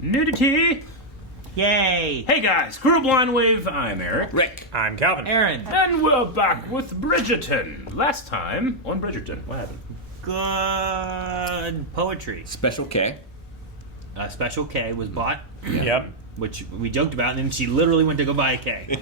Nudity! Yay! Hey guys, Crew Blind Wave, I'm Eric. Rick. I'm Calvin. Aaron. And we're back with Bridgerton. Last time on Bridgerton, what happened? Good poetry. Special K. Special K was bought, Yep. which we joked about, and then she literally went to go buy a K.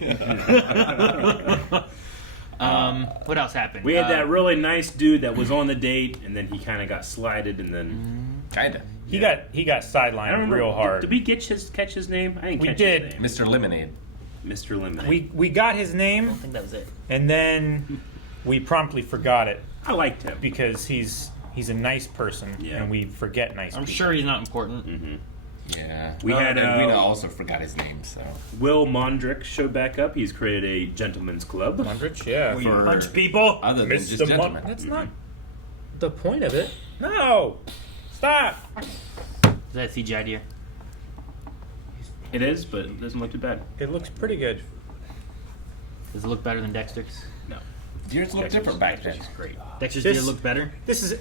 What else happened? We had that really nice dude that was on the date, and then he kind of got slided, and then... Kinda. He got I don't sidelined remember, real hard. Did we catch his name? I didn't We catch did. his name. Mr. Lemonade. Mr. Lemonade. We got his I name, don't think that was it. and then we promptly forgot it I liked him. because he's a nice person, Yeah. and we forget nice I'm people. sure he's not important. Mm-hmm. Yeah. We had, and we also forgot his name, so. Will Mondrick showed back up. He's created a gentleman's club. Mondrich, yeah. For- Punch people. Other than Mr. just gentlemen. That's not the point of it. No! Stop! Is that a CGI deer? It is, but it doesn't look too bad. It looks pretty good. Does it look better than Dexter's? No. Deers look different back then. Dexter's great. Dexter's This- deer looked better? This is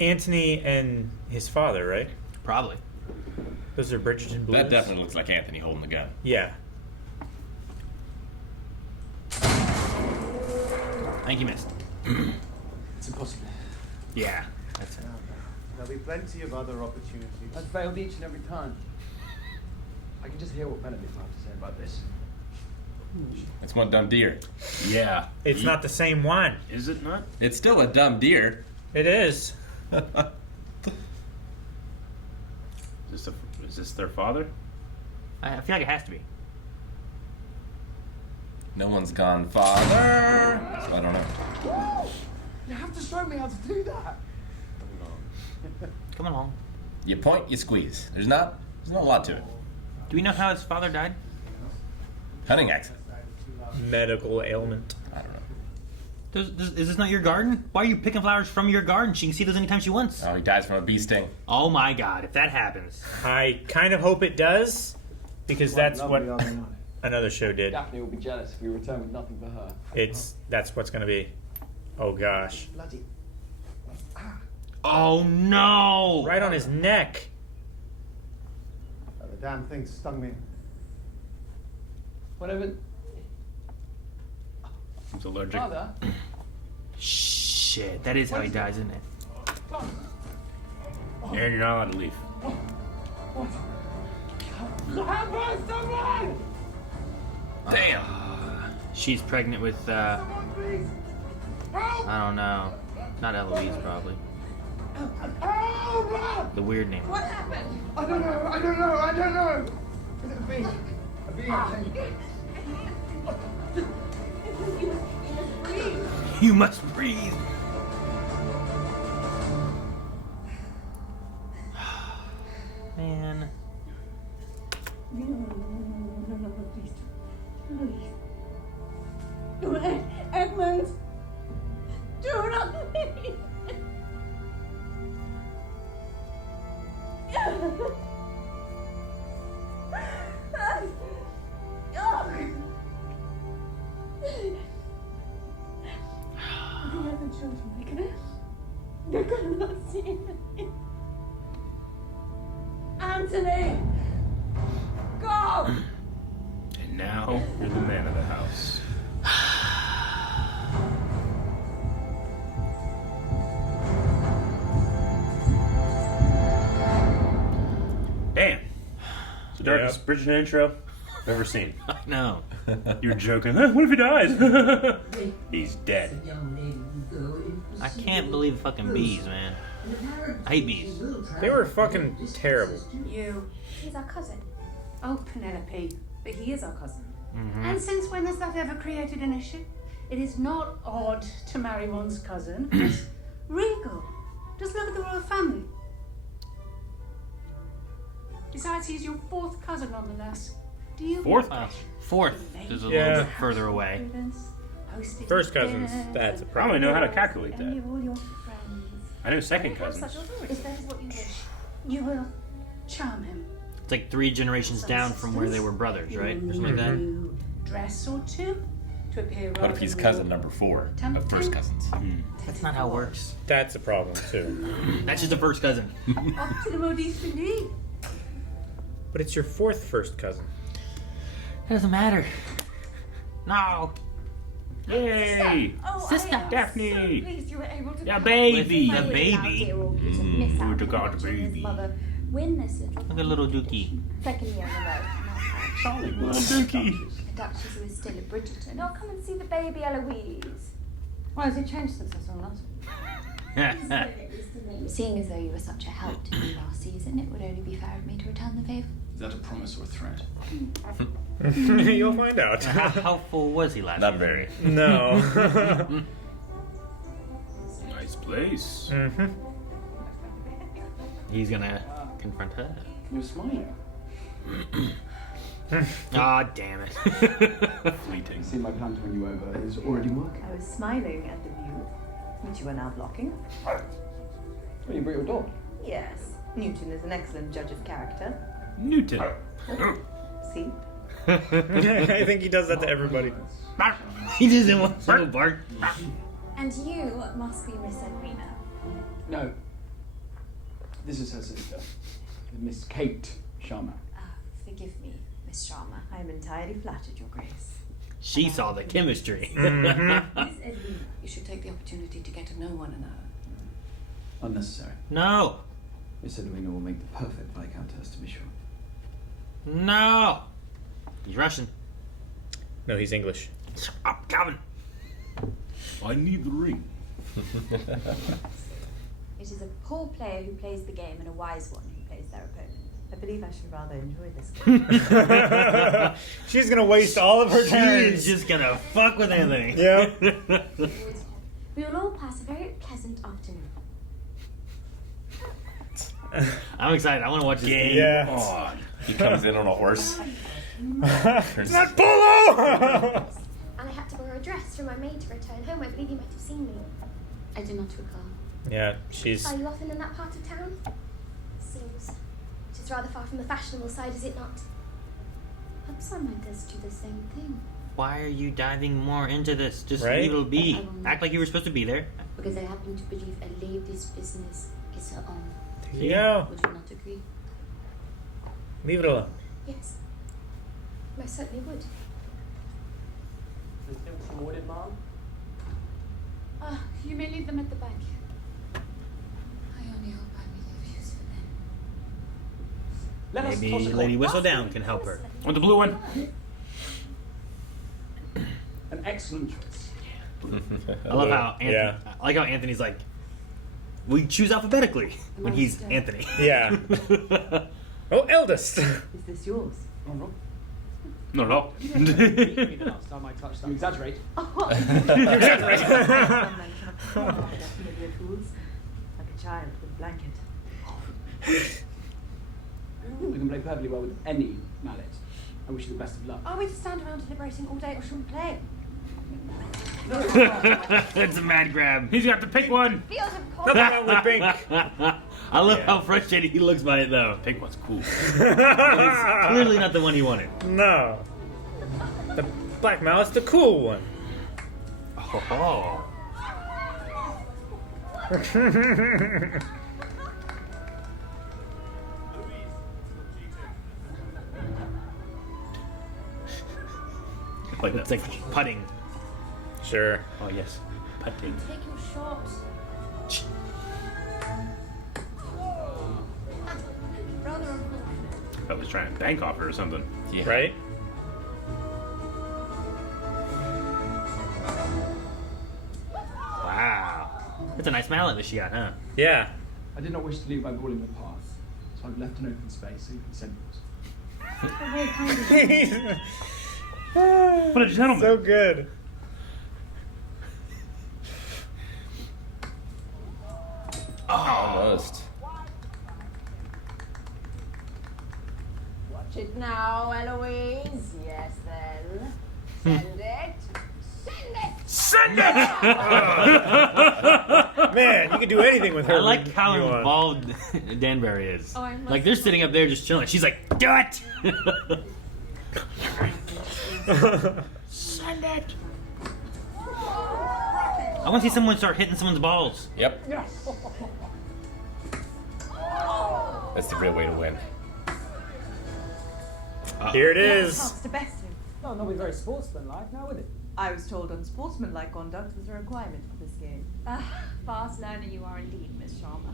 Anthony and his father, right? Probably. Those are Bridgerton Blues? That definitely looks like Anthony holding the gun. Yeah. I think you missed. It's impossible. Yeah. That's it. There'll be plenty of other opportunities. I've failed each and every time. I can just hear what Benedict has to say about this. It's one dumb deer. Yeah. It's not the same one. Is it not? It's still a dumb deer. It is. Is this their father? I feel like it has to be. No one's gone father. So I don't know. You have to show me how to do that. Come along. You point, you squeeze. There's not a lot to it. Do we know how his father died? Hunting accident. Medical ailment. I don't know. Is this not your garden? Why are you picking flowers from your garden? She can see those anytime she wants. Oh, he dies from a bee sting. Oh my god, if that happens. I kind of hope it does, because that's what another show did. Daphne will be jealous if we return with nothing for her. That's what's gonna be. Oh gosh. Bloody. Oh no! Right on his neck. The damn thing stung me. Whatever. He's allergic. Father. Shit, that is how he dies, isn't it? Aaron, you're not allowed to leave. Someone! Damn. She's pregnant with, Someone, please! Help! I don't know. Not Eloise, probably. Help! The weird name. What happened? I don't know. Is it a bee? A bee, I think. You must breathe. Man. No, please. Please. Edmund! Do not leave! The other children, they're gonna not see me. Anthony! Go! And now you're the man of the house. Damn. It's the darkest Bridgerton intro I've ever seen. I know. You're joking. Huh? What if he dies? He's dead. I can't believe fucking bees, man. I hate bees. They were fucking terrible. He's our cousin. Oh, Penelope. But he is our cousin. Mm-hmm. And since when has that ever created an issue? It is not odd to marry one's cousin. It's regal. Just look at the royal family. Besides, he's your fourth cousin, nonetheless. Do you? Fourth? Fourth is a Yeah. little bit further away. First cousins, that's a I don't problem. even know how to calculate And that. all your friends. I know second And have cousins. such authority. If that is what you wish, you will charm him. It's like 3 generations down from where they were brothers, right? Or something like that. New dress or two to appear. What if he's cousin number 4 of first cousins? That's not how it works. That's a problem too. That's just a first cousin. Up to the Modiste indeed. But it's your fourth first cousin. It doesn't matter. No. Yay! Oh, Sister I am Daphne. so pleased you were able to Yeah, come. baby. The baby. Who took out the Watching his baby? mother win this little Look at little Dookie. second year in a row. Solid little dookie. The Duchess who is still at Bridgerton. Oh, come and see the baby Eloise. Why has it changed since I saw last? Seeing as though you were such a help to me last season, it would only be fair of me to return the favour. Is that a promise or a threat? You'll find out. How helpful was he last Not year? very. No. Nice place. Mm-hmm. He's gonna confront her. You're smiling. Ah, damn it. Fleeting. See, my plan to win you over is already working. I was smiling at the view, which you are now blocking. Well, you brought your dog. Yes. Newton is an excellent judge of character. Newton. See? I think he does that to everybody. He doesn't want to bark. And you must be Miss Edwina. No. This is her sister, Miss Kate Sharma. Forgive me, Miss Sharma. I am entirely flattered, Your Grace. She saw the chemistry. Miss Edwina, you should take the opportunity to get to know one another. Unnecessary. No. Miss Edwina will make the perfect Viscountess, to be sure. No. He's Russian. No, he's English. Up, Calvin. I need the ring. It is a poor player who plays the game and a wise one who plays their opponent. I believe I should rather enjoy this game. She's gonna waste all of her turns. She's just gonna fuck with Anthony. Yeah. We will all pass a very pleasant afternoon. I'm excited. I want to watch this game. Yeah. On. He comes in on a horse. It's not Polo! And I had to borrow a dress from my maid to return home. I believe you might have seen me. I do not recall. Yeah, she's. Are you often in that part of town? Seems. It is rather far from the fashionable side, is it not? Perhaps someone does do the same thing. Why are you diving more into this? Just Right? leave it be. I will not. Act like you were supposed to be there. Because I happen to believe a lady's business is her own. There you go. Would you not agree? Leave it alone. Yes. Most certainly would. Is there some ordered, Mom? You may leave them at the back. I only hope I may have use for them. Let us Maybe toss a coin. Lady Whistledown can help her. Want the blue one? An excellent choice. I love how Anthony. Yeah. I like how Anthony's like. We choose alphabetically when he's Anthony. Yeah. Oh, eldest. Is this yours? Oh, no. Not at all. The last time I touched that. You exaggerate. Some men cannot perform with their tools, like a child with a blanket. I can play perfectly well with any mallet. I wish you the best of luck. Are we to stand around deliberating all day or should we play? It's a mad grab. He's got to pick one. Field of Nothing wrong with pink. I love Yeah. how frustrated he looks by it though. Pink one's cool. It's clearly not the one he wanted. No. The black mallet's the cool one. Oh. Like It's that. like putting. Sure. Oh yes, putting. Take your shot. Rather unfortunate. I was trying to bank off her or something. Yeah. Right? Wow, that's a nice mallet that she got, huh? Yeah. I did not wish to leave my ball in the path, so I've left an open space so you can send yours. What a gentleman. So good. Almost. Watch it now, Eloise. Yes, then. Send it. Send it! Send it! Man, you can do anything with her. I like if how you want. involved Danbury is. Oh, I must- Like they're sitting up there just chilling. She's like, do it. Send it. I want to see someone start hitting someone's balls. Yep. That's the real way to win. Here it Chance is. to best him. No, not be very sportsmanlike, now would it? I was told unsportsmanlike conduct was a requirement for this game. Fast learner you are indeed, Miss Sharma.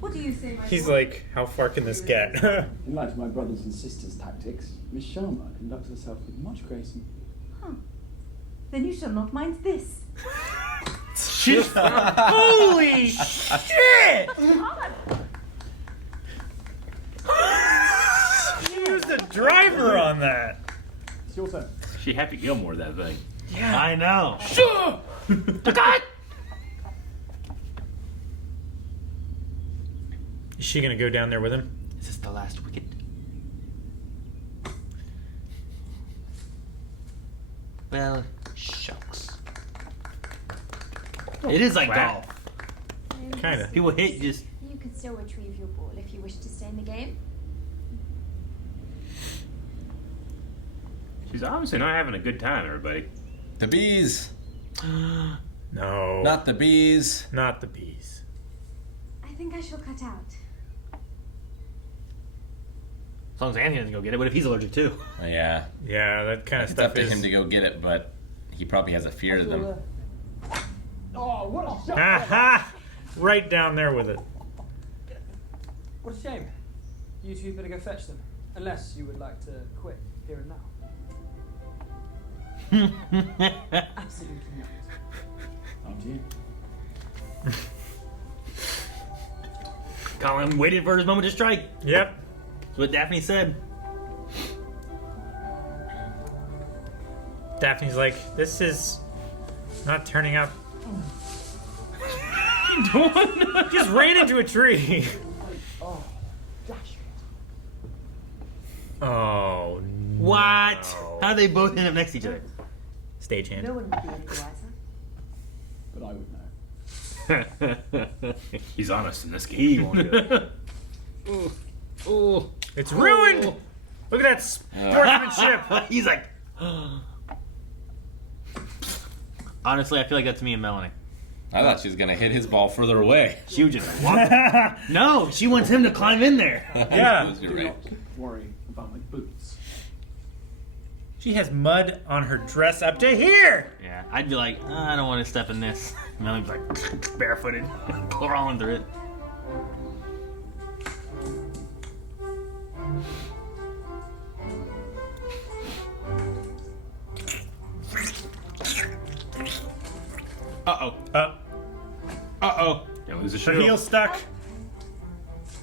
What do you say, my He's lord? like, how far can this get? In light of my brothers and sisters' tactics, Miss Sharma conducts herself with much grace and... Then you shall not mind this. Holy shit! She used a driver on that. It's your turn. She Happy Gilmore that thing. Yeah. I know. Is she gonna go down there with him? Is this the last wicket? Well, shucks. It is like Wow. golf. Kinda. People hit just. You could still retrieve your ball if you wish to stay in the game. She's obviously not having a good time, everybody. The bees. No. Not the bees. Not the bees. I think I shall cut out. As long as Anthony doesn't go get it, what if he's allergic too? Yeah. Yeah, that kind of It's stuff up to is. him to go get it, but he probably has a fear of them. Oh, what a shot! Aha! Right down there with it. What a shame. You two better go fetch them. Unless you would like to quit here and now. Absolutely not. Oh dear. Colin waited for his moment to strike. Yep. That's what Daphne said. Daphne's like, this is not turning out. Just ran into a tree. Oh, dash it. Oh, no. What? How do they both end up next to each other? Stagehand. No one would be any wiser. But I would know. He's honest in this game. He won't do it. Ooh. It's ruined! Look at that sportsmanship! He's like. Honestly, I feel like that's me and Melanie. I thought she was gonna hit his ball further away. She would just walk. No, she wants him to climb in there. Yeah. You're Do right. not worry about my boots. She has mud on her dress up to here! Yeah, I'd be like, I don't want to step in this. Melanie's like barefooted, crawling through it. Uh-oh. Uh-oh. Don't lose a Her shoe. heel's stuck.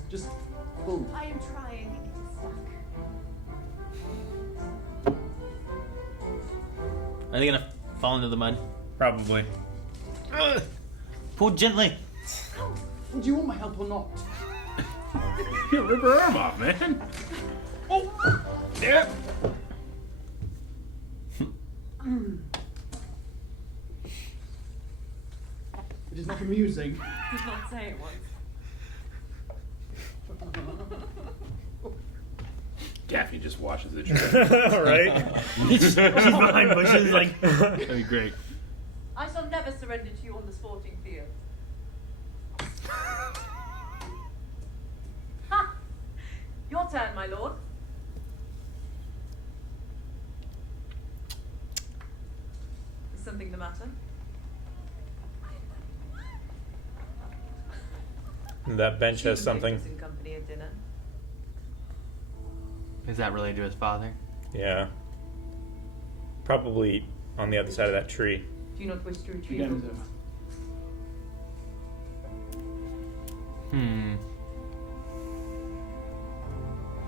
Just pull. I am trying. It is stuck. Are they gonna fall into the mud? Probably. Pull gently. Do you want my help or not? Rip her arm off, man. Oh, yeah. It is not amusing. Did not say it was. Daphne just watches the trip. Right? She's behind bushes, like, that'd be great. I shall never surrender to you on the sporting field. Ha! Your turn, my lord. Is something the matter? That bench has something. In company at dinner. Is that related to his father? Yeah. Probably on the other side of that tree. Do you not wish to The retrieve? game's over.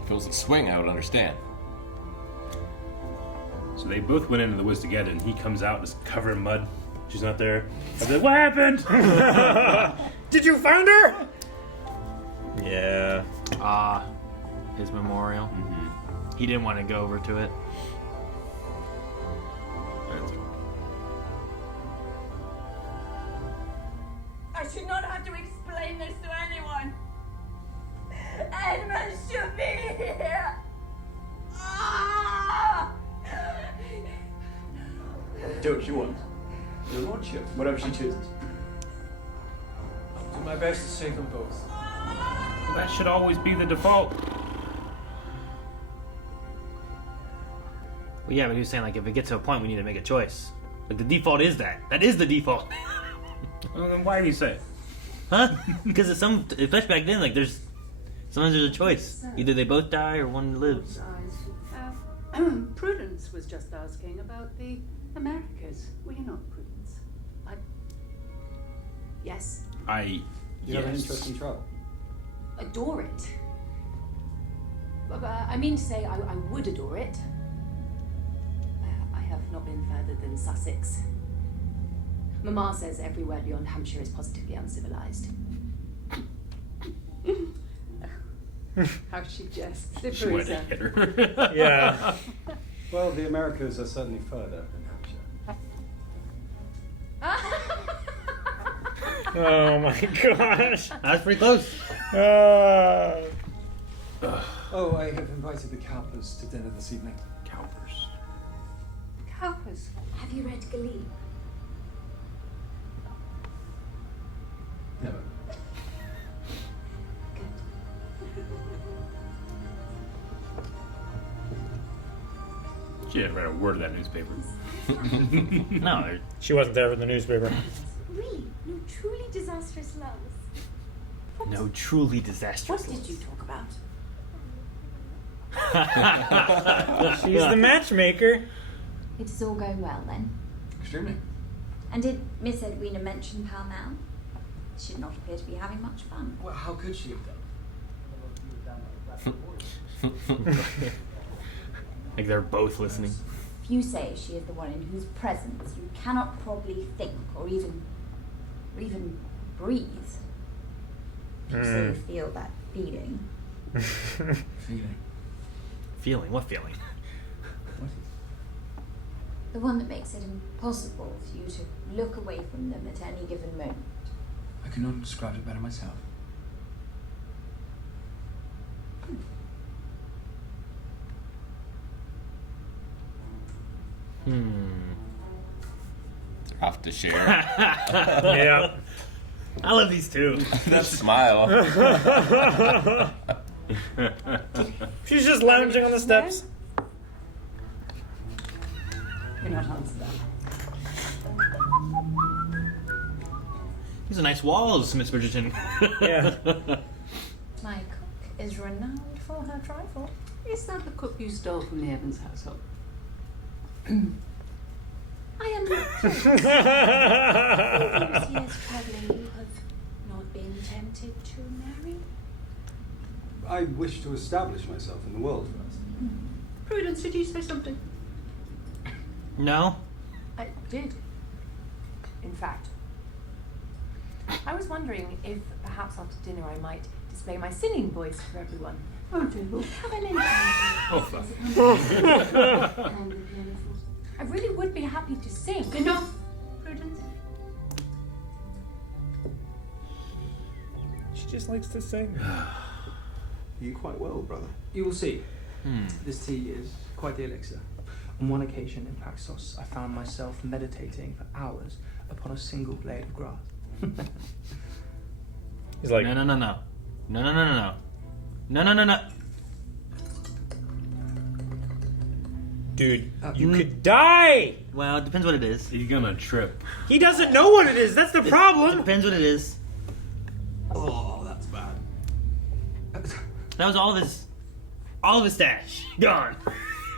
If it was a swing, I would understand. So they both went into the woods together, and he comes out just covered in mud. She's not there. I said, "What happened?" Did you find her? Yeah. Ah, his memorial. Mm-hmm. He didn't want to go over to it. I should not have to explain this to anyone. Edmund should be here. Ah! Do what she wants. Your lordship, whatever she chooses. I'll do my best to save them both. That should always be the default. Well, yeah, but he was saying, like, if it gets to a point, we need to make a choice. Like, the default is that. That is the default. Well, then why do you say it? Huh? Because especially back then, like, sometimes there's a choice. Either they both die or one lives. Prudence was just asking about the Americas. Were you not, Prudence? Yes. You have an interest in travel? Adore it. But, I mean to say, I would adore it. I have not been further than Sussex. Mamma says everywhere beyond Hampshire is positively uncivilized. How she jests. She went to hit her. Yeah. Well, the Americas are certainly further than Hampshire. Oh my gosh. That's pretty close. Oh, I have invited the Cowpers to dinner this evening. Cowpers. Cowpers. Have you read Glee? Never. She hadn't read a word of that newspaper. No. She wasn't there for the newspaper. Really? No truly disastrous loves? No truly disastrous. What did you talk about? She's the matchmaker. It is all going well then. Extremely. And did Miss Edwina mention Pall Mall? She did not appear to be having much fun. Well, how could she have done? Like they're both listening. If you say she is the one in whose presence you cannot probably think or even breathe, if you say you feel that feeling. Feeling. Feeling? What feeling? What? The one that makes it impossible for you to look away from them at any given moment. I could not have described it better myself. Off to share. Yeah. I love these two. That smile. She's just lounging on the steps. You're not answer that. These are nice walls, Miss Bridgerton. Yeah. My cook is renowned for her trifle. Is that the cook you stole from the Evans household? I am not jealous. All those years travelling, you have not been tempted to marry? I wish to establish myself in the world first. Prudence, did you say something? No? I did. In fact, I was wondering if perhaps after dinner I might display my singing voice for everyone. Oh, dear. Have I mentioned and the piano falls? I really would be happy to sing. Enough, Prudence. She just likes to sing. You quite well, brother. You will see. This tea is quite the elixir. On one occasion in Paxos, I found myself meditating for hours upon a single blade of grass. He's like, No. dude, you could die. Well, it depends what it is. He's gonna trip. He doesn't know what it is. That's the It problem. depends what it is. Oh, that's bad. That was all of his stash. Gone.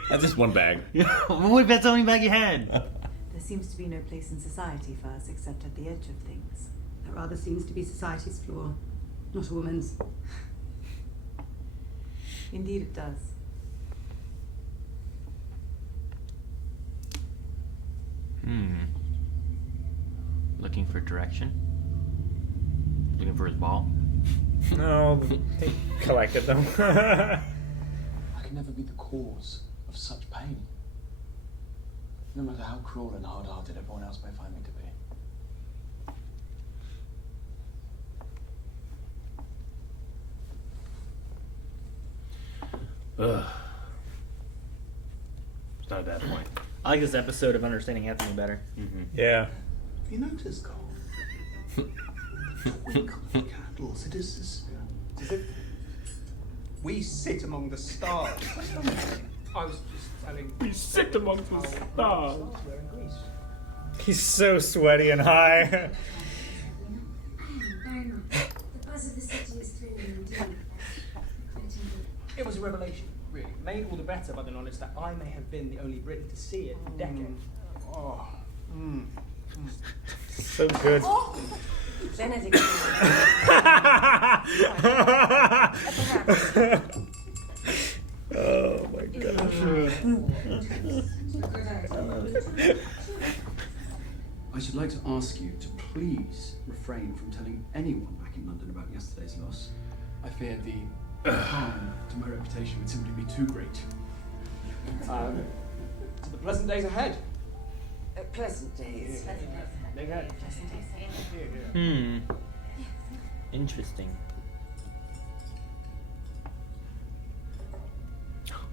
That's just one bag. What that's the only bag you had? There seems to be no place in society for us except at the edge of things. That rather seems to be society's flaw, not a woman's. Indeed it does. Looking for direction? Looking for his ball? No, they collected them. I can never be the cause of such pain. No matter how cruel and hard-hearted everyone else may find me to be. Ugh. It's not a bad point. I like this episode of understanding Anthony better. Yeah. Have you noticed, Cole? The twinkle of the candles, it is as if we sit among the stars. I was just telling. We sit amongst the stars. He's so sweaty and high. Very much. The buzz of the city is thrilling indeed. It was a revelation, really. Made all the better by the knowledge that I may have been the only Briton to see it for decades. Oh. So good. Oh! Benedict. Oh my gosh. I should like to ask you to please refrain from telling anyone back in London about yesterday's loss. I fear the harm to my reputation would simply be too great. To the pleasant days ahead. Pleasant days. Interesting.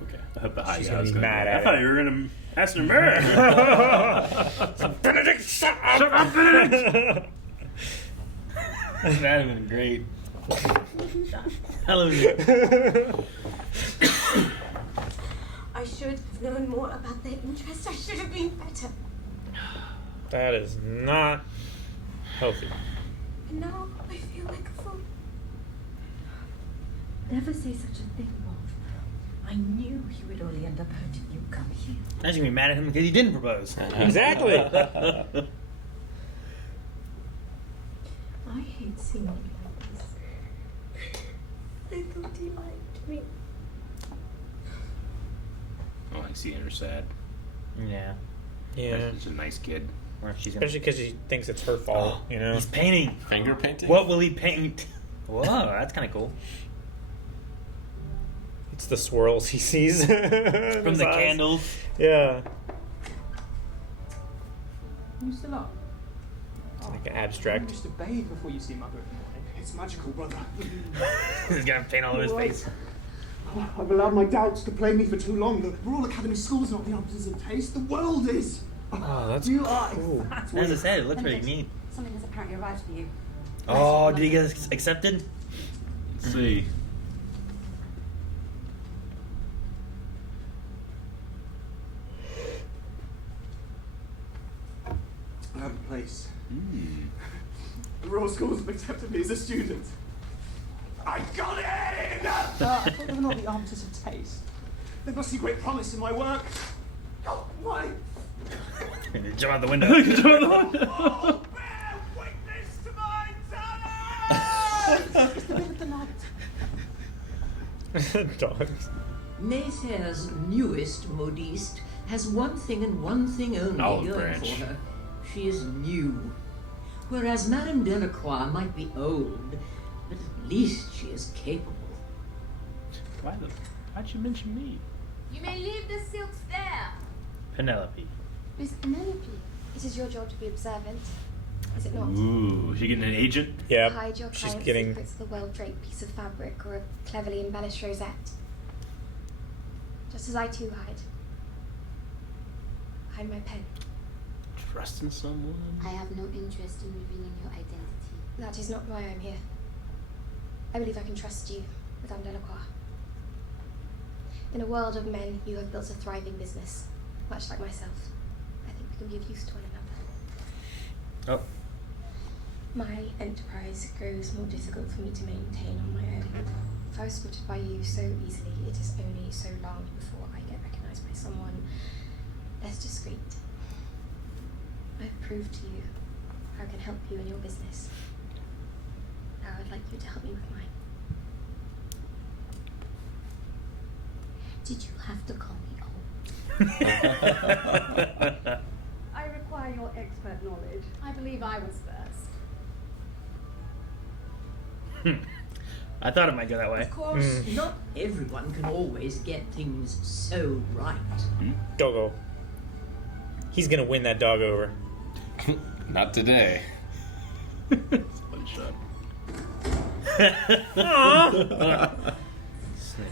Okay. I hope the high She's guy gonna was be gonna mad I at thought it. you were gonna ask him her. Benedict, shut up! Shut up, Benedict! That'd have been great. Hallelujah. I should have known more about their interests. I should have been better. That is not healthy. And now I feel like a fool. Never say such a thing, Rolf. I knew he would only end up hurting you. Come here. Now she's gonna be mad at him because he didn't propose. Exactly. I hate seeing you like this. I thought he liked me. I like seeing her sad. Yeah. Yeah. She's a nice kid. Especially because she thinks it's her fault, you know? He's painting. Finger painting? What will he paint? Whoa, that's kind of cool. It's the swirls he sees. From the candles. Yeah. You still up? It's like an abstract. You used to bathe before you see Mother in the morning. It's magical, brother. He's gonna paint all over his face. I've allowed my doubts to play me for too long. The Royal Academy School's not the opposite of taste. The world is. Oh, that's you are cool. As I said, it looks really neat. Something has apparently arrived for you. Oh, did he get accepted? Let's see. I have a place. The Royal Schools have accepted me as a student. I got in! I thought they were not the arbiters of taste. There must be great promise in my work. Oh, why? Jump out the window. Oh, bear witness to my talent! It's the bit of the night. Dogs. Mayfair's newest modiste has one thing and one thing only Olive going branch. for her. She is new. Whereas Madame Delacroix might be old, but at least she is capable. Why'd you mention me? You may leave the silks there. Penelope. Miss Penelope, it is your job to be observant, is it not? Ooh, is she getting an agent? Yeah. Hide your She's client's getting. secrets with a well-draped piece of fabric or a cleverly embellished rosette. Just as I too hide. Hide my pen. Trusting someone? I have no interest in revealing your identity. That is not why I'm here. I believe I can trust you, Madame Delacroix. In a world of men, you have built a thriving business, much like myself. I think we can be of use to one another. Oh. My enterprise grows more difficult for me to maintain on my own. If I was spotted by you so easily, it is only so long before I get recognized by someone less discreet. I've proved to you how I can help you in your business. Now I'd like you to help me with mine. Did you have to call me old? I require your expert knowledge. I believe I was first. I thought it might go that way. Of course, not everyone can always get things so right. Doggo. He's gonna win that dog over. Not today.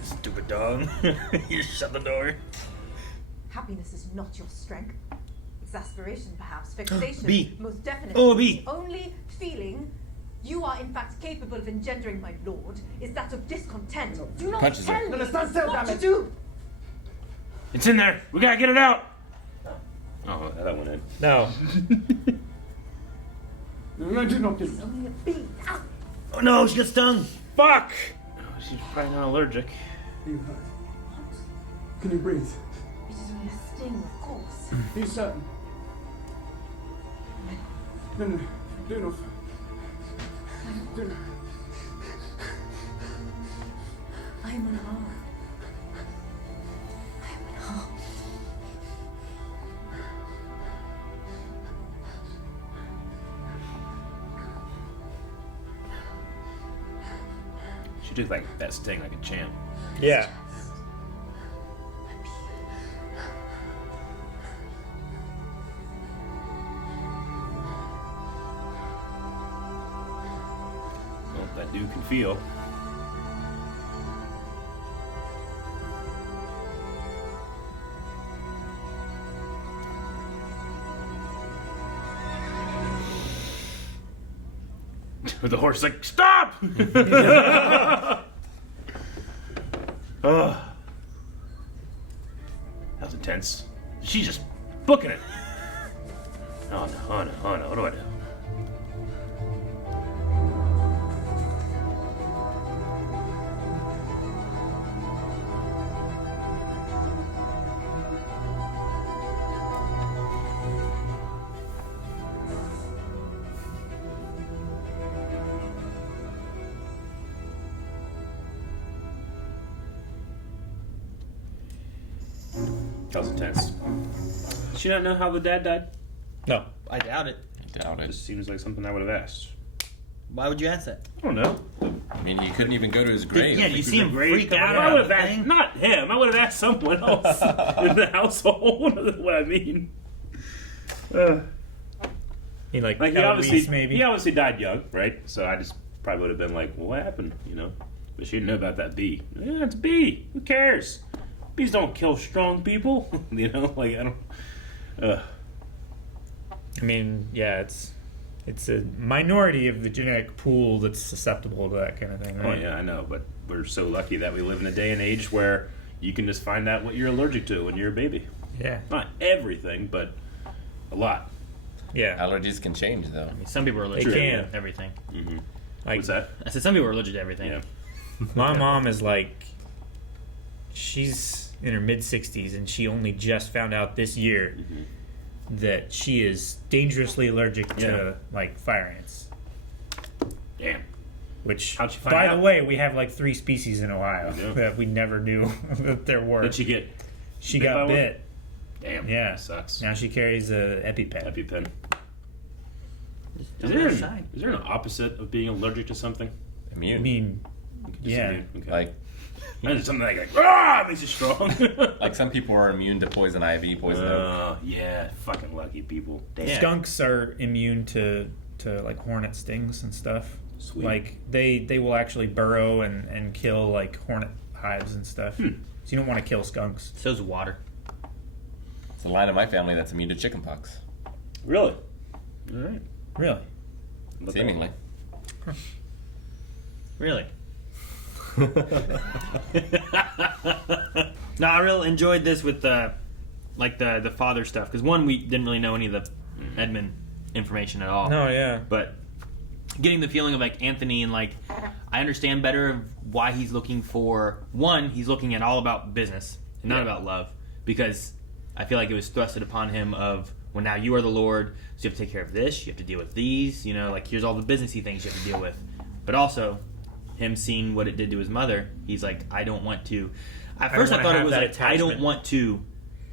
Stupid dog. You shut the door. Happiness is not your strength. Exasperation, perhaps. Vexation, B. most definitely. Oh, B. The only feeling you are in fact capable of engendering, my lord, is that of discontent. Do not Punches tell her. me No, stand still, what damn to it. do. It's in there. We gotta get it out. Oh, that went in. No. No, do not do it. Oh no, she got stung. Fuck! Oh, she's probably not allergic. Are you hurt? Can you breathe? It is only a sting, of course. Are you certain? No, do not. Do not. I am unharmed. I am unharmed. She took like that sting like a champ. Yeah. Well, that dude can feel. The horse like, stop! Oh. That was intense. She's just booking it. Oh no, what do I do? That was intense. Did she not know how the dad died? No. I doubt it. This seems like something I would have asked. Why would you ask that? I don't know. I mean, he couldn't even go to his grave. Yeah, do you see him freak out? I would have asked, not him. I would have asked someone else in the household. What I mean. He like he obviously maybe. He obviously died young, right? So I just probably would have been like, well, what happened? You know? But she didn't know about that bee. Yeah, it's a bee. Who cares? Bees don't kill strong people. You know, like I don't. I mean, yeah, it's a minority of the genetic pool that's susceptible to that kind of thing, right? Oh yeah, I know, but we're so lucky that we live in a day and age where you can just find out what you're allergic to when you're a baby. Yeah. Not everything, but a lot. Yeah. Allergies can change, though. I mean, some people are allergic to everything. Mm-hmm. Like, what's that? I said some people are allergic to everything. Yeah. My mom is like, she's in her mid-60s, and she only just found out this year that she is dangerously allergic to like fire ants. Damn. Which, how'd you find by out? the way, we have like 3 species in Ohio that we never knew that there were. Did she get? She bit by got one? bit. Damn. Yeah. That sucks. Now she carries a EpiPen. EpiPen. Is Is there an opposite of being allergic to something? Immune. I mean, yeah. Immune. Okay. Like, there's something like makes you strong. like some people are immune to poison ivy, poison oak. Yeah, fucking lucky people. Damn. Skunks are immune to like hornet stings and stuff. Sweet. Like they will actually burrow and kill like hornet hives and stuff. So you don't want to kill skunks. So's water. It's a line of my family that's immune to chickenpox. Really? All right. Really? Seemingly. Really? No, I really enjoyed this with the father stuff because one, we didn't really know any of the Edmund information at all. No, yeah. But getting the feeling of like Anthony and like I understand better of why he's looking for one. He's looking at all about business and not about love because I feel like it was thrusted upon him of well now you are the Lord, so you have to take care of this. You have to deal with these. You know, like here's all the businessy things you have to deal with, but also. Him seeing what it did to his mother, he's like, I don't want to. At first, I thought it was like, I don't want to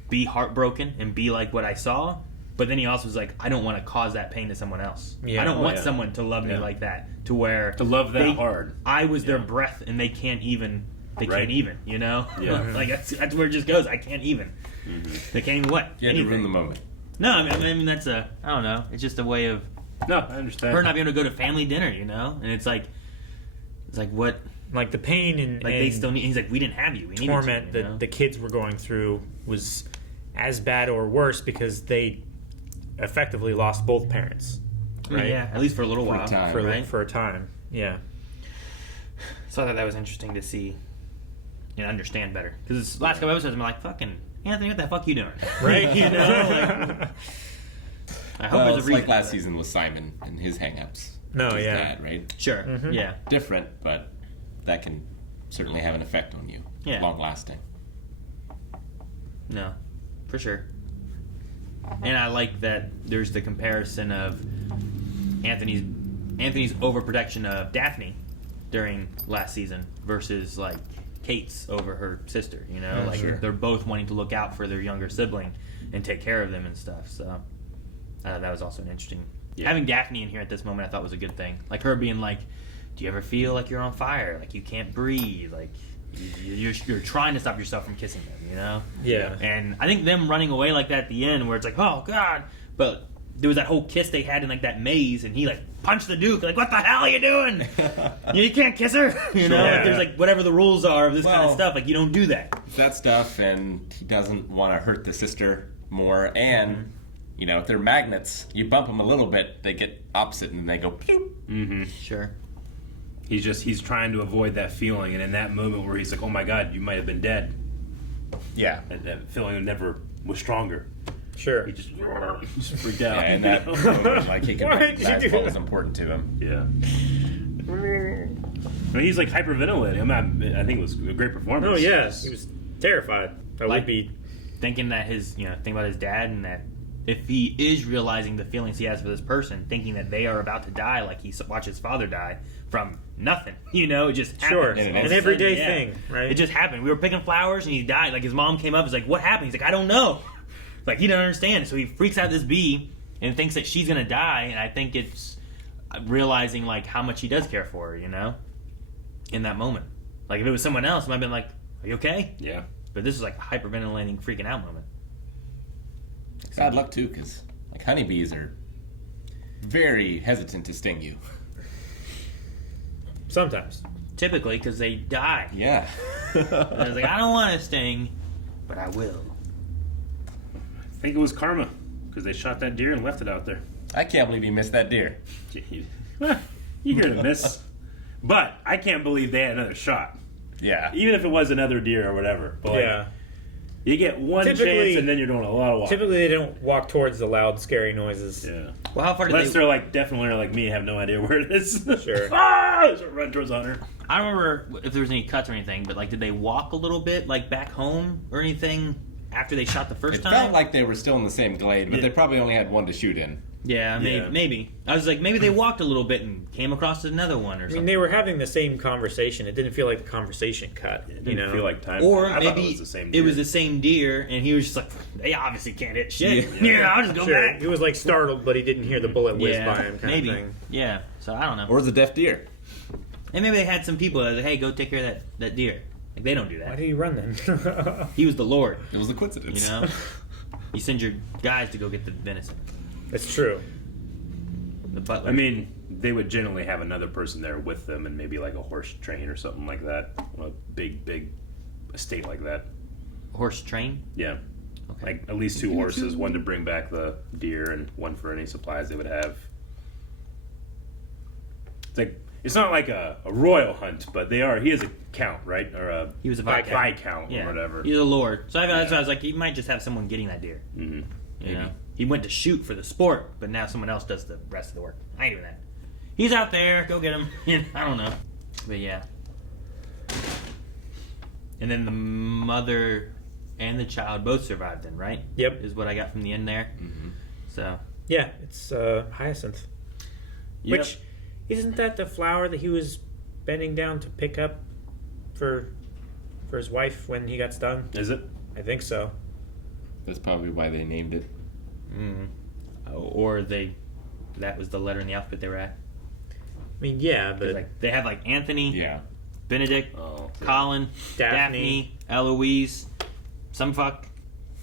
be heartbroken and be like what I saw. But then he also was like, I don't want to cause that pain to someone else. Yeah. I don't want someone to love me like that, to where to love that hard. I was their breath, and they can't even. They can't even. You know, Yeah. like that's where it just goes. I can't even. They can't even what? You had to Anything. ruin the moment. No, I mean that's I don't know. It's just a way of. No, I understand. Her not being able to go to family dinner, you know, and it's like what? Like the pain and like they still need. He's like, we didn't have you. We torment needed you, that the kids were going through was as bad or worse because they effectively lost both parents. Right? Yeah, at least for a little while. For a time. Yeah. So I thought that was interesting to see and understand better because last couple episodes I'm like fucking Anthony, what the fuck you doing? Right? You know, like, I hope there's a it's reason. like last season with Simon and his hang-ups. No, with his yeah. dad, right? Sure. Mhm. Yeah. Different, but that can certainly have an effect on you. Yeah. Long-lasting. No, for sure. And I like that there's the comparison of Anthony's overprotection of Daphne during last season versus like Kate's over her sister. You know, Yeah, like sure. they're both wanting to look out for their younger sibling and take care of them and stuff. So that was also an interesting. Yeah. Having Daphne in here at this moment, I thought was a good thing. Like her being like, "Do you ever feel like you're on fire? Like you can't breathe? Like you're trying to stop yourself from kissing them, you know?" Yeah. And I think them running away like that at the end, where it's like, "Oh God!" But there was that whole kiss they had in like that maze, and he like punched the Duke. Like, what the hell are you doing? You can't kiss her. You know, Sure. like, there's like whatever the rules are of this kind of Well, stuff. Like you don't do that. It's that stuff, and he doesn't want to hurt the sister more. And you know, if they're magnets, you bump them a little bit, they get opposite, and then they go pew. Mm-hmm. Sure. He's trying to avoid that feeling, and in that moment where he's like, "Oh my God, you might have been dead," Yeah. and that feeling never was stronger. Sure. He just freaked out. Yeah, and that you know? moment, like he Why can did you that's do what that? was important to him. Yeah. I mean, he's like hyperventilating. I think it was a great performance. Oh yes, he was terrified. I Like- would be. Thinking that think about his dad, and that if he is realizing the feelings he has for this person, thinking that they are about to die, like he watched his father die from nothing. You know, it just happened. Sure, All of a an sudden, everyday yeah. thing, right? It just happened. We were picking flowers, and he died. Like his mom came up, and was like, "What happened?" He's like, "I don't know." Like he doesn't understand, so he freaks out this bee and thinks that she's gonna die. And I think it's realizing like how much he does care for her. You know, in that moment. Like if it was someone else, it might have been like, "Are you okay?" Yeah. But this is like a hyperventilating, freaking out moment. Bad luck too, because like honeybees are very hesitant to sting you. Sometimes. Typically, because they die. Yeah. And I was like, I don't want to sting, but I will. I think it was karma because they shot that deer and left it out there. I can't believe you missed that deer. You hear the miss, but I can't believe they had another shot. Yeah. Even if it was another deer or whatever. But like, Yeah. you get one Typically- chance and then you're doing a lot of walking. Typically, they don't walk towards the loud, scary noises. Yeah. Well, how far did Unless they? they're like definitely like me, have no idea where it is. Sure. Ah! So run towards Hunter. I don't remember if there was any cuts or anything, but like, did they walk a little bit, like back home or anything after they shot the first It time? felt like they were still in the same glade, but Yeah. they probably only had one to shoot in. Yeah, maybe. I was like, maybe they walked a little bit and came across another one or I something. mean, they were having the same conversation. It didn't feel like the conversation cut. It you didn't know? feel like time. Or I thought maybe it was the same it deer. was the same deer, and he was just like, they obviously can't hit shit. Yeah. Yeah, I'll just go Sure. back. He was like startled, but he didn't hear the bullet whiz Yeah, by him kind maybe. of thing. Yeah, so I don't know. Or was it a deaf deer? And maybe they had some people that said, hey, go take care of that deer. Like, they don't do Why that. did he run then? He was the Lord, It was a coincidence. you know? You send your guys to go get the venison. It's true. The butler. I mean, they would generally have another person there with them and maybe like a horse train or something like that. On a big estate like that. horse train? Yeah. Okay. Like at least two horses, one to bring back the deer and one for any supplies they would have. It's like it's not like a royal hunt, but he is a count, right? Or He was a viscount Yeah. or whatever. He's a lord. So that's why I was like, he might just have someone getting that deer. Mm-hmm. You know? He went to shoot for the sport, but now someone else does the rest of the work. I ain't doing that. He's out there. Go get him. I don't know. But yeah. And then the mother and the child both survived then, right? Yep. Is what I got from the end there. Mm-hmm. So. Yeah, it's Hyacinth. Yep. Which, isn't that the flower that he was bending down to pick up for his wife when he got stung? Is it? I think so. That's probably why they named it. Or that was the letter in the alphabet they were at. I mean, yeah, but Like, they have like Anthony, Yeah. Benedict, Oh, Colin, Daphne, Eloise, some fuck,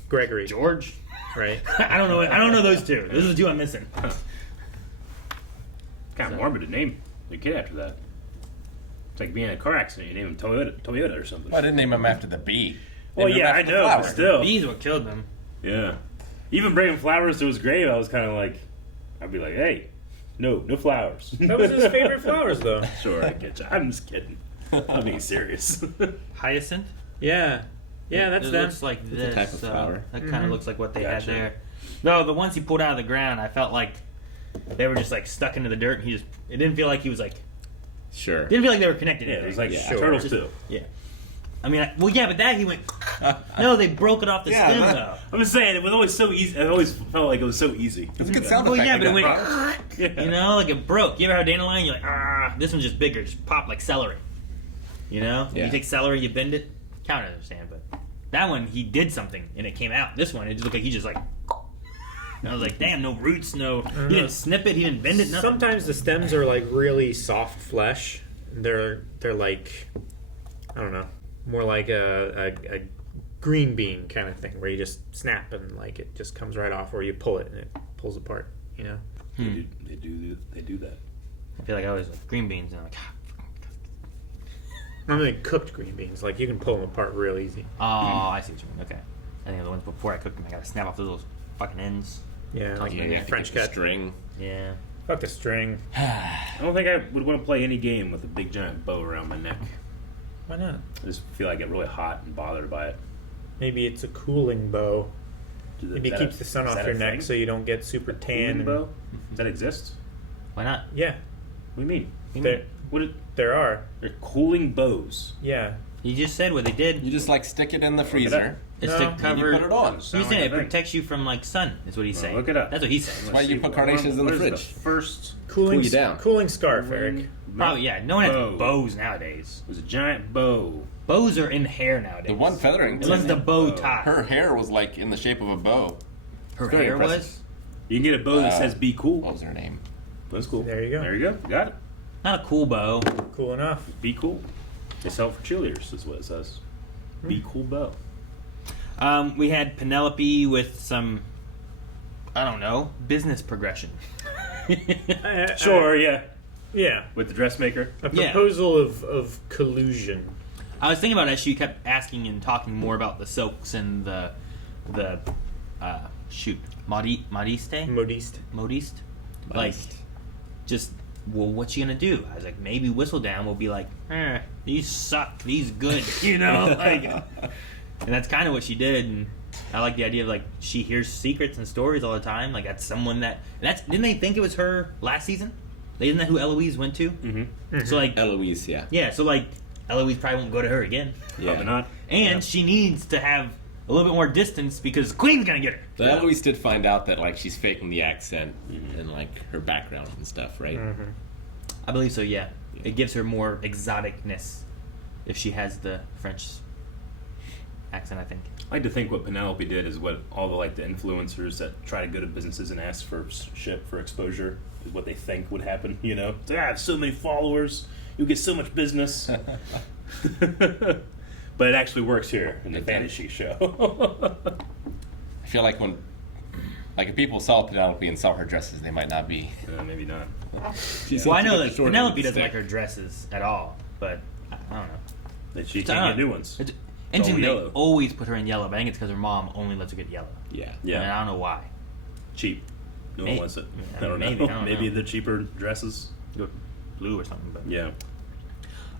Gregory, George. right? I don't know those two. Those are the two I'm missing. Kind of morbid to name your kid after that. It's like being in a car accident. You name him Toyota or something. Well, I didn't name him after the bee. Well, Named him yeah, I after the know, but flower. still. Bees what killed them. Yeah. Even bringing flowers to his grave, I was kind of like, I'd be like, hey, no flowers. That was his favorite flowers, though. Sure, I get you. I'm just kidding. I'm being serious. Hyacinth? Yeah. Yeah, that's it them. looks like It's a this. type of flower. That kind of looks like what they Gotcha. had there. No, the ones he pulled out of the ground, I felt like they were just like stuck into the dirt. And it didn't feel like he was like. Sure. Didn't feel like they were connected. Yeah, it was like Sure. turtles Just- too. Yeah. I mean, but that he went. No, they broke it off the stem though. I'm just saying, it was always so easy. I always felt like it was so easy. It's a good sound Well, effect. yeah, but it went. Yeah. You know, like it broke. You ever have a dandelion? You're like, this one's just bigger. Just pop like celery. You know, Yeah. you take celery, you bend it. Kind of understand, but that one he did something and it came out. This one, it just looked like he just like. And I was like, damn, no roots, no. He didn't snip it, he didn't bend it. Nothing. Sometimes the stems are like really soft flesh. They're like, I don't know, more like a green bean kind of thing where you just snap and like it just comes right off, or you pull it and it pulls apart. You know. They do that. I feel like I always like green beans and I'm like. I mean, cooked green beans, like you can pull them apart real easy. Oh, I see what you mean. Okay. I think the ones before I cooked them, I gotta snap off those little fucking ends. Yeah, like Yeah, you have to French get the cut string. Yeah. Fuck the string. I don't think I would want to play any game with a big giant bow around my neck. Why not? I just feel like I get really hot and bothered by it. Maybe it's a cooling bow. Maybe it keeps the sun off your neck so you don't get super tan. Cooling bow? Does that exist? Why not? Yeah. What do you mean? There are. They're cooling bows. Yeah. You just said what they did. You just like stick it in the freezer. It's No. to And cover. you put it on. He's Sound saying like it a thing. protects you from like sun. Is what he's saying. Look it up. That's what he's saying. That's why you put carnations in the What is fridge. first Cooling, Cool you down. cooling scarf, Eric. Probably yeah. No one has bow. bows nowadays. It was a giant bow. Bows are in hair nowadays. The one feathering. Unless it's a bow tie. Her hair was like in the shape of a bow. Her Very hair impressive. was. You can get a bow that says "Be cool." What was her name? That's cool. There you go. There you go. Got it. Not a cool bow. Cool enough. Be cool. They sell it for cheerleaders. Is what it says. Be cool bow. We had Penelope with some, I don't know, business progression. Sure. Yeah. Yeah. With the dressmaker. A Yeah. proposal of collusion. I was thinking about it as she kept asking and talking more about the silks and the modiste. Like, just well, what's she gonna do? I was like, maybe Whistledown will be like, these suck, these good, you know, like, and that's kind of what she did. And I like the idea of like she hears secrets and stories all the time. Like that's someone didn't they think it was her last season? Isn't that who Eloise went to? Mm-hmm. So like Eloise, yeah. Yeah, so like Eloise probably won't go to her again. Yeah. Probably not. And she needs to have a little bit more distance because Queen's gonna get her. So Eloise did find out that like she's faking the accent and like her background and stuff, right? Mm-hmm. I believe so. Yeah, it gives her more exoticness if she has the French accent. I think. I like to think what Penelope did is what all the influencers that try to go to businesses and ask for shit for exposure is what they think would happen. You know, it's like, I have so many followers, you'll get so much business. But it actually works here in the fantasy show. I feel like if people saw Penelope and saw her dresses, they might not be. Maybe not. Well, I know that Penelope doesn't like her dresses at all, but I don't know. That she can't get new ones. It's all interesting they yellow. always put her in yellow, but I think it's because her mom only lets her get yellow. Yeah. Yeah. And I don't know why. Cheap. No one wants it. I don't maybe, know. I don't Maybe know. the cheaper dresses. Blue or something, but Yeah.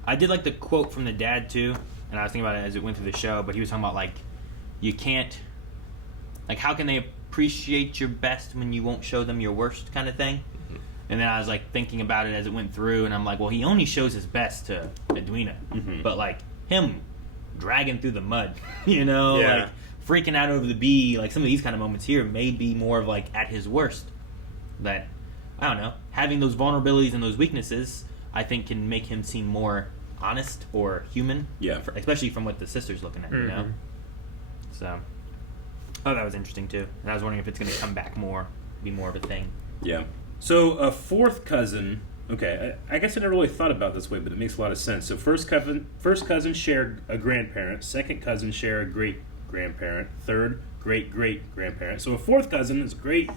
I did like the quote from the dad too, and I was thinking about it as it went through the show. But he was talking about like, you can't, like, how can they appreciate your best when you won't show them your worst, kind of thing. And then I was like thinking about it as it went through, and I'm like, well, he only shows his best to Edwina, but like him dragging through the mud, you know, Yeah. like freaking out over the bee, like some of these kind of moments here may be more of like at his worst. That I don't know, having those vulnerabilities and those weaknesses, I think can make him seem more honest or human. Yeah. Especially from what the sister's looking at, you know. So, oh, that was interesting too, and I was wondering if it's going to come back more, be more of a thing. Yeah. So a fourth cousin. Okay, I guess I never really thought about it this way, but it makes a lot of sense. So first cousin shared a grandparent. Second cousin share a great grandparent. Third great grandparent. So a fourth cousin is great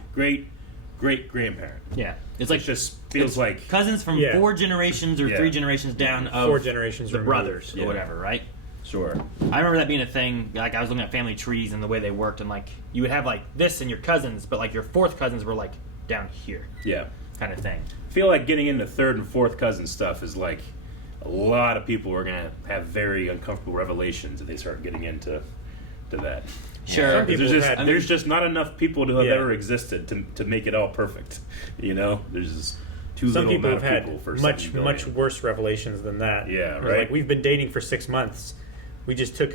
grandparent. Yeah, it's It like just feels it's like cousins from 4 generations or 3 generations down of 4 generations the removed. brothers Yeah. or whatever, right? Sure. I remember that being a thing. Like I was looking at family trees and the way they worked, and like you would have like this and your cousins, but like your fourth cousins were like down here, Yeah. kind of thing. I feel like getting into third and fourth cousin stuff is like a lot of people are gonna have very uncomfortable revelations if they start getting into to that. Sure. Some people There's just not enough people to have Yeah. ever existed to make it all perfect. You know, there's just too Some little people amount have of had people for much something going much in. worse revelations than that. Yeah, It was right. Like we've been dating for 6 months. We just took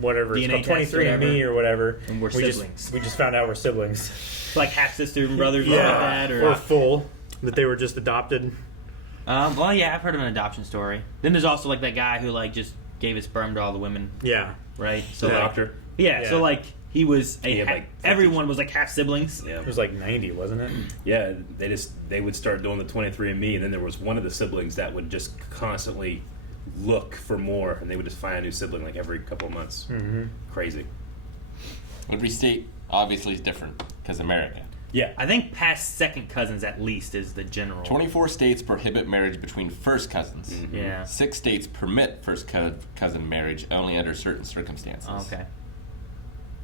whatever it's DNA called, test, 23andMe or whatever, and we're we siblings. We just found out we're siblings, Like half sister and brothers, yeah, like that, or full that they were just adopted. Well, yeah, I've heard of an adoption story. Then there's also like that guy who like just gave his sperm to all the women. Yeah, right. So The like, doctor? Yeah, so like he was He had, like, 50. everyone was like half siblings. Yeah. It was like 90, wasn't it? Yeah, they would start doing the 23andMe, and then there was one of the siblings that would just constantly look for more, and they would just find a new sibling like every couple of months. Mm-hmm. Crazy. Every state obviously is different because America. Yeah, I think past second cousins at least is the general. 24 states prohibit marriage between first cousins. Mm-hmm. Yeah. 6 states permit first cousin marriage only under certain circumstances. Oh, okay.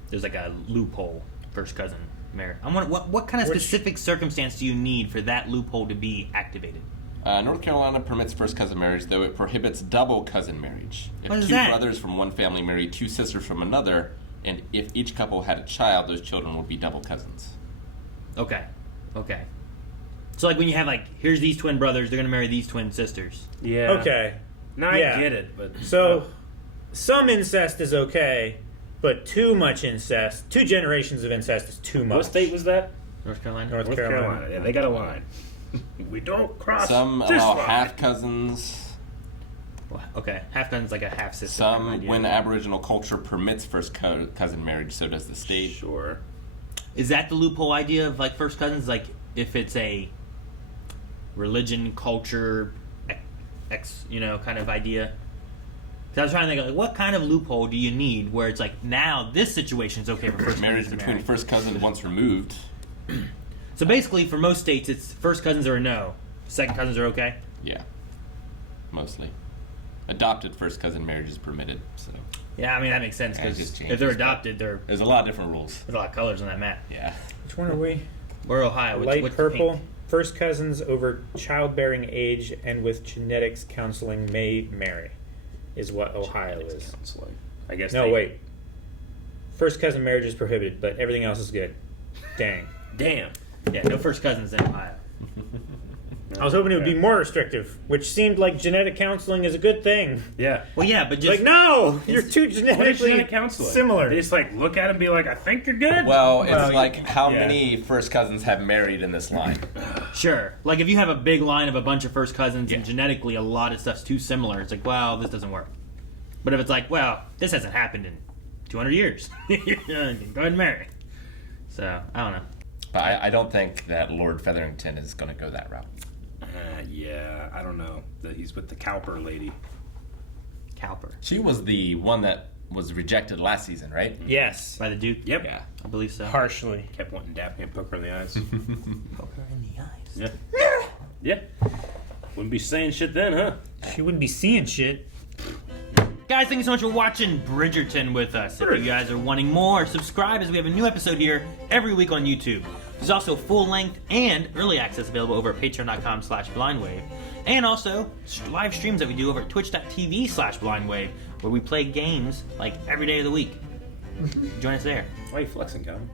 There's like a loophole, first cousin marriage. I'm wondering what kind of specific circumstance do you need for that loophole to be activated? North Carolina permits first cousin marriage, though it prohibits double cousin marriage. If What is 2 that? brothers from one family marry 2 sisters from another, and if each couple had a child, those children would be double cousins. Okay. So like when you have like, here's these twin brothers, they're gonna marry these twin sisters. Yeah. Okay. Now Yeah. I get it, but So, some incest is okay, but too much incest, 2 generations of incest is too much. what state was that? North Carolina. North Carolina. Yeah, they got a line. We don't cross Some this allow line. half cousins. Okay, half cousin's like a half sister. Some, when Aboriginal culture permits first cousin marriage, so does the state. Sure. Is that the loophole idea of like first cousins? Like if it's a religion, culture, kind of idea. Because I was trying to think, like, what kind of loophole do you need where it's like now this situation's okay for first Marriage cousins to between marry? first cousins once removed. So basically, for most states, it's first cousins are a no, second cousins are okay. Yeah, mostly. Adopted first cousin marriage is permitted. So Yeah, I mean that makes sense Yeah, it because just if changes, they're but adopted, there's a lot of different rules. there's a lot of colors on that map. Yeah. Which one are we? We're Ohio. Light what's the purple. pink? First cousins over childbearing age and with genetics counseling may marry, is what Ohio is. Counseling. I guess. No, wait. First cousin marriage is prohibited, but everything else is good. Dang. Damn. Yeah, no first cousins in Ohio. I was hoping it would be more restrictive, which seemed like genetic counseling is a good thing. Yeah. Well, yeah, but just Like, no! You're too What is genetically genetic counseling? similar. They just like look at it and be like, I think you're good. Well, it's like how yeah. many first cousins have married in this line? Sure. Like if you have a big line of a bunch of first cousins and genetically a lot of stuff's too similar, it's like, well, this doesn't work. But if it's like, well, this hasn't happened in 200 years, go ahead and marry. So I don't know. But I don't think that Lord Featherington is going to go that route. Yeah, I don't know. That he's with the Cowper lady. Cowper. She was the one that was rejected last season, right? Yes. By the Duke? Yep. Yeah. I believe so. Harshly. Kept wanting to dap me and poke her in the eyes. Poke her in the eyes. Yeah. Yeah. Wouldn't be saying shit then, huh? She wouldn't be seeing shit. Guys, thank you so much for watching Bridgerton with us. If you guys are wanting more, subscribe as we have a new episode here every week on YouTube. There's also full-length and early access available over at patreon.com/blindwave. And also live streams that we do over at twitch.tv/blindwave, where we play games like every day of the week. Join us there. Why are you flexing, Calvin?